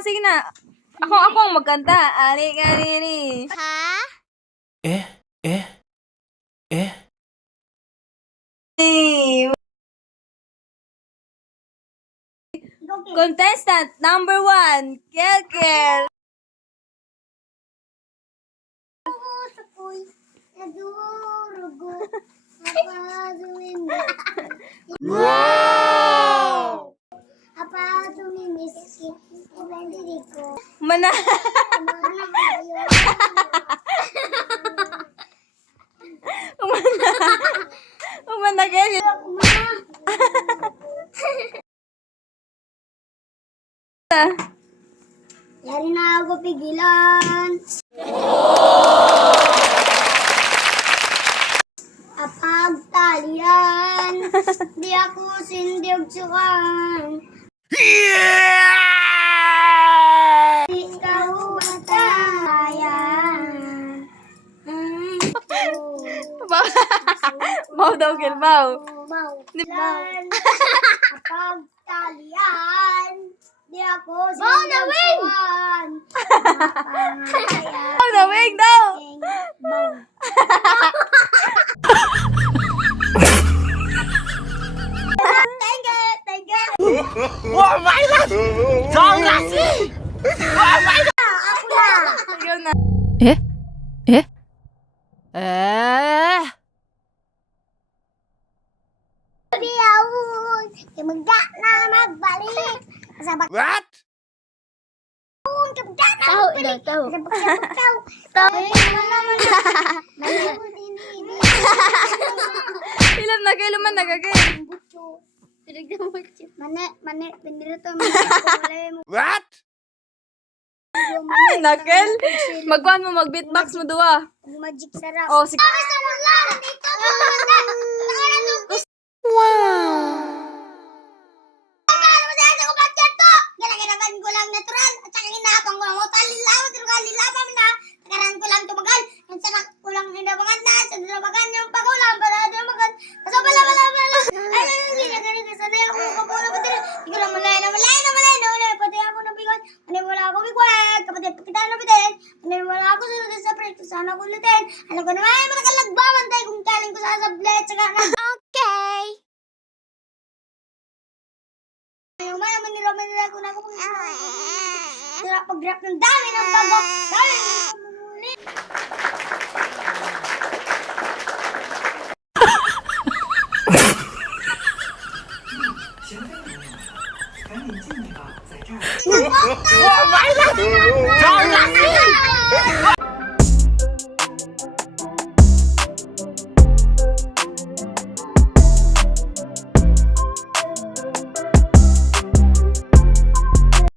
sige na. Ako ang magkanta. Ali. Ha? Contestant number 1, Kel. Wow! Mana. Umana, Kel. Yari na ako pigilan. Apag talian, di ako sindiog sukan. Ikaw matayan. Mau daw, Kel, mau. Apag talian, di ako sindiog sukan. Mau daw, wig daw. Oh my god! 정라씨! Ikaw na. Biyawon, kamagda na magbalik. Sabak What? kamagda na magbalik. Sabak. Ilan na, Kel, man na, Kel. Mane, pinirito mo. What? Ay, na, Kel. Magkuhan mo, mag-beatbox mo duwa. Magic sarap. Oh, sige. Ginagan ko lang natural at saka hinahapang ko lang o talilawan, lilawan na nakaran ko lang tumagal at saka ko lang hinabangan na sa dinabagan yung pagulang para dinabagan kaso bala ay ginagan ka sana ako kapula pa din hindi ko lang malay na pati ako nabigon ano wala ako bigwag kapatid pakita na bitin ano wala ako sunod sa preto sana ko lutin alam ko naman matakalagbawan tayo kung kaling ko sa sablet saka na okay. Ayaw man naman nila ko na ako pag-grab ng dami ng bago. Dami ng pamuli. Oh my god!